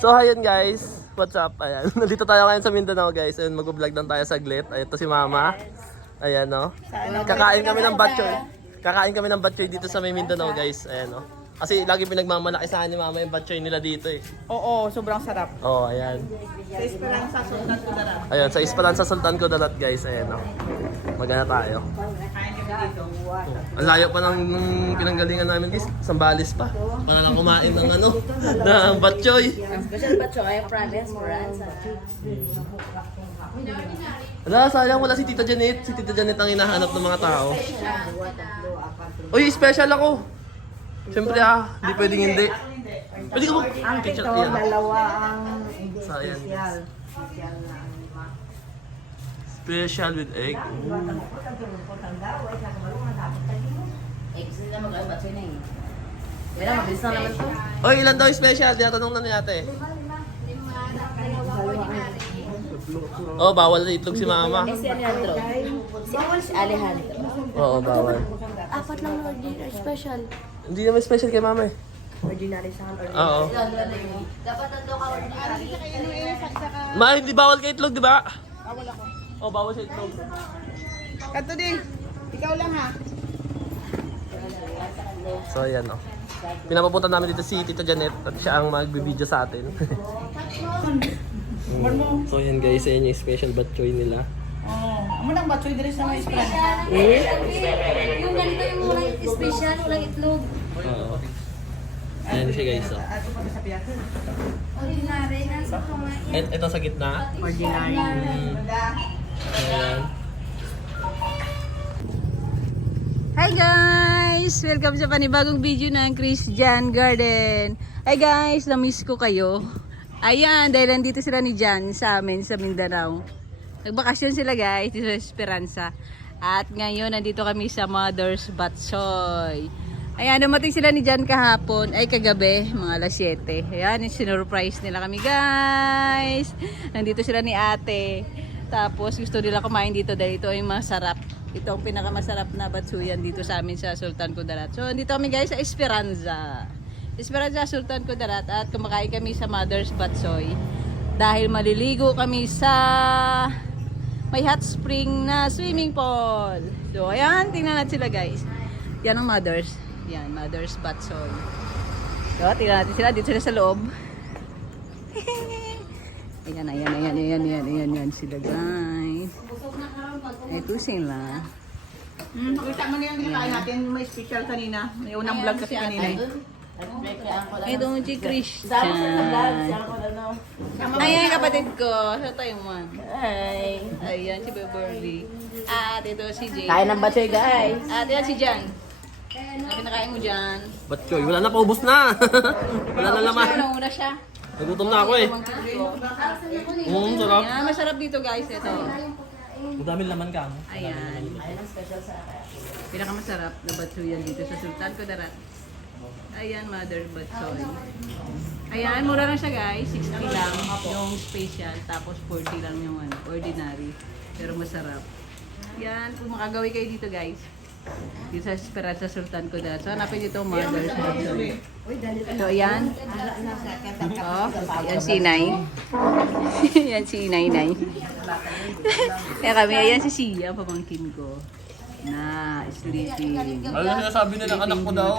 So, ayun guys. What's up? Ayan. Nandito tayo ngayon sa Mindanao guys. Ayun, mag-vlog lang tayo saglit. Ayun to si Mama. Ayan no. Kakain kami ng batchoy. Kakain kami ng batchoy dito sa may Mindanao guys. Ayan no. Kasi lagi pinagmamalaki sa ni Mama yung batchoy nila dito eh. Oo, sobrang sarap. Oh, ayan. Sa Esperanza, Sultan Kudarat. Ayun, sa Esperanza Sultan Kudarat guys. Ayan no. Magana tayo. Dito. Ang layo pa ng ng pinanggalingan namin guys. Sambales pa. Para lang kumain ng ano, ng batchoy. Special ba siya kaya province for Wala, sayang wala si Tita Janet. Si Tita Janet ang hinahanap ng mga tao. Uy, special ako. Siyempre ah, hindi pwedeng hindi. Pwede ko Ang picture ito, yan. dalawa ang hindi special. Special na. Special with egg. Eh, gusto nila mag-albat sa'yo na eh. Wala, mabilis naman to. Oy, ilan daw yung special? Tinatanong na ni ate. Oh, bawal na itlog si mama. Eh, si Alejandro. Si, Alejandro. Oo, bawal. Apat lang ordinary special. Hindi naman special kay mama eh. Ordinary sa. Oo. Dapat nando ka ordinary. Ma, hindi bawal kay itlog, di ba? Oh, bawal sa itlog. Kato din. Ikaw lang ha. So, ayan oh. Pinapapunta namin dito si Tita Janet at siya ang magbibideo sa atin. Mm. so, ayan guys, ayan yung special batchoy nila. Oo. Amo nang batsoy diri sa mga Esperanza. Yung ganito yung walang special, walang itlog. Oo. Ayan siya guys. Oh. Ordinary na sa kumain. Ito sa gitna. Ordinary. Mm. Ayan. Hi guys! Welcome sa panibagong video ng Christian Garden. Hi guys! Na-miss ko kayo. Ayan, dahil nandito sila ni Jan sa amin sa Mindanao. Nagbakasyon sila guys sa Esperanza. At ngayon, nandito kami sa Mother's Batsoy. Ayan, dumating sila ni Jan kahapon, ay kagabi, mga alas 7. Ayan, sinurprise nila kami guys. Nandito sila ni ate. Tapos gusto nila kumain dito dahil ito ay masarap. Ito ang pinakamasarap na batsuyan dito sa amin sa Sultan Kudarat. So, dito kami guys sa Esperanza. Esperanza Sultan Kudarat at kumakain kami sa Mother's Batsoy. Dahil maliligo kami sa may hot spring na swimming pool. So, ayan, tingnan natin sila guys. Yan ang Mother's. Yan, Mother's Batsoy. So, tingnan natin sila. Dito sila sa loob. ayan, ayan, ayan, ayan, ayan, ayan, ayan sila guys. Ito sila. Hmm, pakita mo na yung kinakain natin. May special kanina. May unang vlog kasi kanina eh. Ito si Sama Christian. ko ko ano. Ayan, kapatid ko. Sa Taiwan. Hi. Ayan, si Beverly. At ito si Jay. Kain ng batsoy guys. At yan si Jan. Ang kinakain mo Jan. Batchoy, wala na, paubos na. wala na laman. Ano, una siya. Nagutom na ako eh. Mm, sarap. Ayan, masarap dito guys. Ito. Ang dami laman ka. no? Ayan. Pinakamasarap na batsuyan dito sa Sultan Kudarat. Ayan, mother batsoy. Ayan, mura lang siya guys. 60 lang yung special. Tapos 40 lang yung ano, ordinary. Pero masarap. Yan, kung makagawi kayo dito guys. Dito sa Esperanza Sultan Kudarat. So, hanapin dito batsoy. So, ayan. Oh, ayan si Nay. yan si Nay Nay. Kaya kami, ayan si Sia, pamangkin ko. Na, sleeping. Ano yung sinasabi nila, anak ko daw?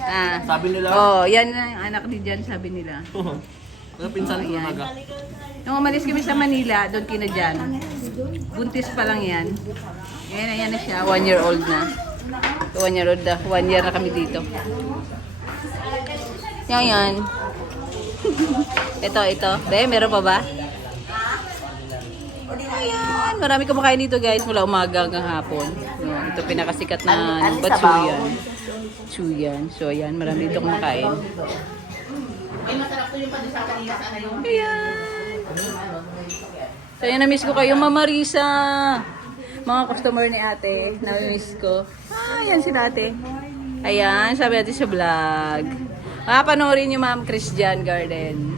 Ah. Sabi nila. Oh, yan ang anak ni Jan, sabi nila. Ano pinsan ko talaga? Nung umalis kami sa Manila, doon kina Jan. Buntis pa lang yan. Ayan, ayan na siya. One year old na. One year old na. One year na kami dito. Yan, yan. ito, ito. Be, meron pa ba? Ayan. Marami kumakain dito guys mula umaga hanggang hapon. Ito pinakasikat na Ano- batsuyan. Chuyan. So, ayan. Marami dito kumakain. Ayan. So, yun, na-miss ko kayo, Mama Risa. Mga customer ni ate, na-miss ko. Ah, yan si ate. Ayan, sabi natin sa vlog. Makapanoorin niyo, Ma'am Christian Garden.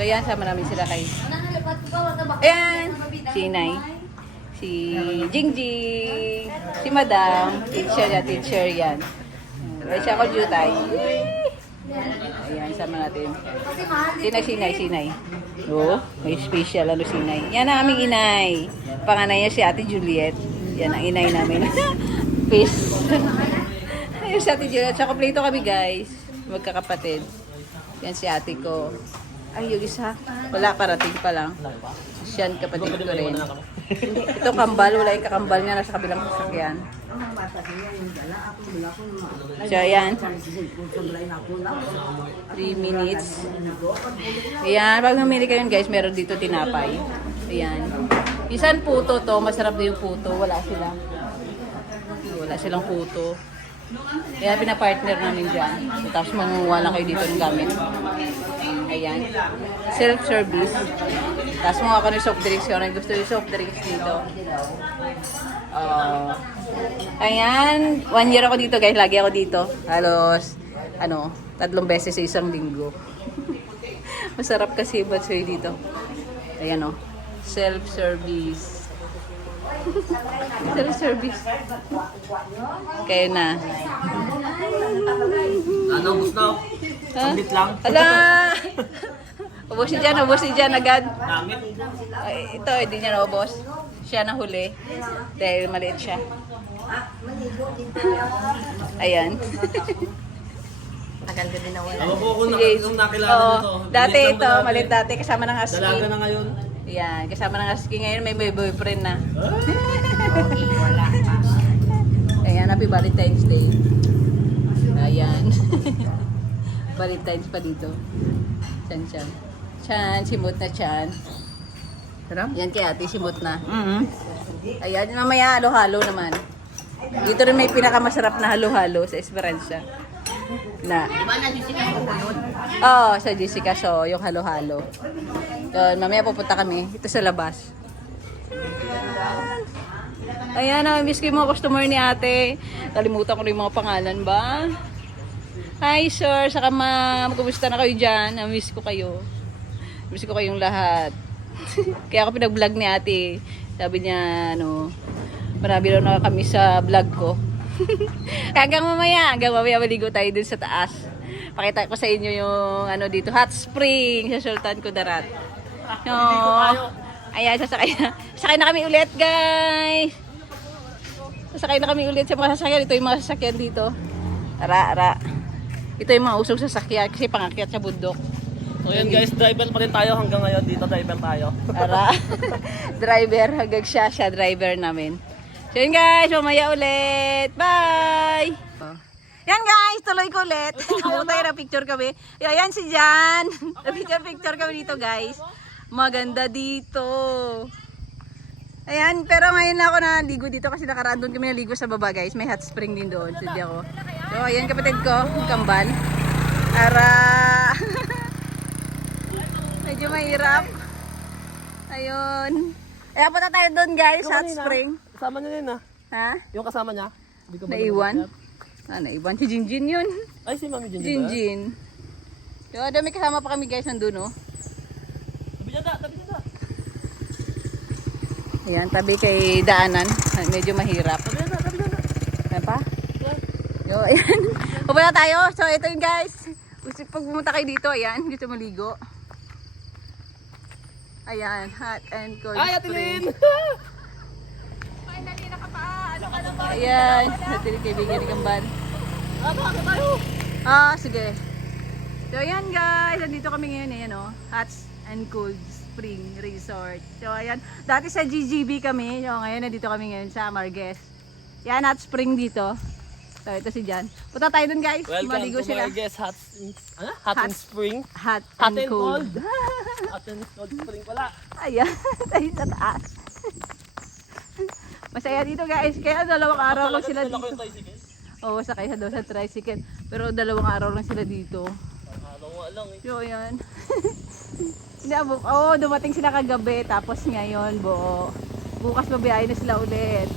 So, yan, sama namin sila kay... Ayan, si Nay. Si Jingjing. Si Madam. Teacher yan, teacher yan. Ay, siya ko jutay. Ayan, sama natin. Sinay, sinay, sinay. Oo, may special ano sinay. Yan ang aming inay. Panganay niya si Ate Juliet. Yan ang inay namin. Peace. Ayun si Ate Juliet. Sa kompleto kami guys. Magkakapatid. Yan si ate ko. Ay, yung isa. Wala, parating pa lang. Siyan, kapatid ko rin. Ito kambal, wala yung kakambal niya nasa kabilang sasakyan. So, ayan. 3 minutes. Ayan, pag namili kayo guys, meron dito tinapay. Ayan. Minsan puto to, masarap din yung puto. Wala sila. Wala silang puto. Kaya pinapartner namin dyan. Tapos manguha lang kayo dito ng gamit. Ayan. Self-service. Tapos mga ako ng soft drinks. Kung ano gusto yung soft drinks dito. Ah. ayan. One year ako dito guys. Lagi ako dito. Halos, ano, tatlong beses sa isang linggo. Masarap kasi batsoy dito. Ayan o. Self-service. Self-service. Kayo na. Ano, gusto? Ha? Saglit lang. Ala! Ubusin dyan, ubusin dyan agad. Ay, ito, hindi niya naubos. Siya na huli. Dahil maliit siya. Ayan. Tagal ka din na wala. Ako po kung, kung nakilala Oo, nyo to. dati ito, maliit dati. Kasama ng husky. Dalaga na ngayon. Ayan, kasama ng husky. Ngayon may boy- boyfriend na. Okay, wala pa. Ayan, happy Valentine's Day. Ayan. Valentine's pa dito. Chan, chan. Chan, simot na chan. Sarap? Yan kay ate, simot na. Mm-hmm. Ayan, mamaya halo-halo naman. Dito rin may pinakamasarap na halo-halo sa Esperanza. Na, Diba na Jessica ko yun? oh, sa Jessica so yung halo-halo. Yun, mamaya pupunta kami. Ito sa labas. Ayan, na-miss ko yung mga customer ni ate. Kalimutan ko na yung mga pangalan ba? Hi, sir. Saka ma'am, kumusta na kayo dyan? Na-miss ko kayo. Miss ko kayong lahat. Kaya ako pinag-vlog ni ate. Sabi niya, ano, marami daw na kami sa vlog ko. hanggang mamaya, hanggang mamaya maligo tayo dun sa taas. Pakita ko sa inyo yung ano dito, hot spring sa Sultan Kudarat. No. Ayan, sasakay na. Sasakay na kami ulit, guys. Sasakay na kami ulit sa mga sasakyan. Ito yung mga sasakyan dito. Ara, ara. Ito yung mga usong sasakyan kasi pangakyat sa bundok. So yan guys, driver pa rin tayo hanggang ngayon. Dito driver tayo. Ara. driver. Hanggang siya, siya driver namin. So yun guys, mamaya ulit. Bye! Yan guys, tuloy ko ulit. Nakutay na picture kami. Yo, yan si Jan. picture picture kami dito guys. Maganda dito. Ayan, pero ngayon na ako naligo dito kasi nakaraan doon kami naligo sa baba guys. May hot spring din doon. Sige ako. So, ayan kapatid ko, kambal. Ara. Medyo mahirap. Ayun. Kaya punta tayo doon guys, hot spring. Kasama niya yun ah. Ha? Yung kasama niya. Hindi ko ba Naiwan? Ah, naiwan. Si Jinjin yun. Ay, si Mami Jinjin ba? Jinjin. So, ada may kasama pa kami guys nandun oh. Tabi niya da, tabi niya da. Ayan, tabi kay daanan. Medyo mahirap. Tabi niya da, tabi niya da. Ayan pa? Yo, ayan. Pupunta tayo. So, ito yun guys. Gusto pag pumunta kayo dito, ayan. Gusto maligo. Ayan, hot and cold Ay. Lynn! Ayan, natin kaibigan ni Kamban. Ah? Ah, sige. So, ayan guys. Nandito kami ngayon, ayan oh. Hot and Cold Spring Resort. So, ayan. Dati sa GGB kami. So, ngayon nandito kami ngayon sa Marges. Yan, hot spring dito. So, ito si Jan. Punta tayo dun guys. Welcome Maligo to sila. my guest hot, ano? hot, Hot. and spring. Hot, Hot and, and cold. cold. hot and cold spring pala. Ayan, tayo sa taas. Masaya dito guys. Kaya dalawang araw lang sila dito. Oo, sakay sa daw sa tricycle. Pero dalawang araw lang sila dito. Araw lang eh. Ayan. Hindi, bu- Oo, dumating sila kagabi. Tapos ngayon, buo. Bukas babiyahin na sila ulit.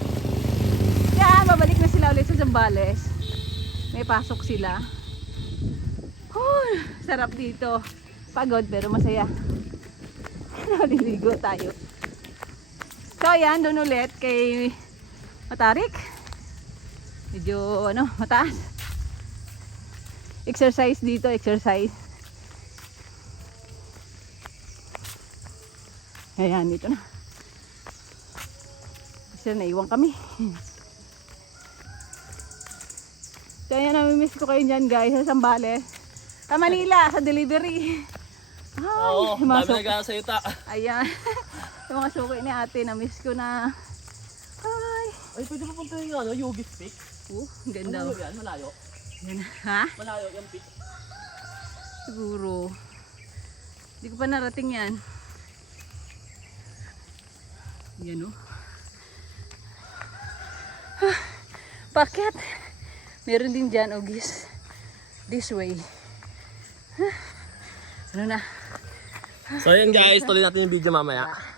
Yan, babalik na sila ulit sa Zambales. May pasok sila. Huh, sarap dito. Pagod pero masaya. Naliligo tayo. So, ayan, doon ulit kay Matarik. Medyo, ano, mataas. exercise dito, exercise. Ayan, dito na. Kasi naiwan kami. Kaya namimiss ko kayo dyan guys, sa Sambales. Sa Manila, sa delivery. Ay, Oo, dami suki. nagkakasayuta. Ayan. yung mga suki ni ate, namiss ko na. Ay. Ay, pwede mo punta yung ano, Yugi Peak. Oh, ang ganda. Oh. yan, malayo. Yan. Ha? Malayo yung peak. Siguro. Hindi ko pa narating yan. Yan oh. Ah, Bakit? Meron din dyan, Ogis. This way. Ah, Ano na? So yun guys, tuloy natin yung video mamaya.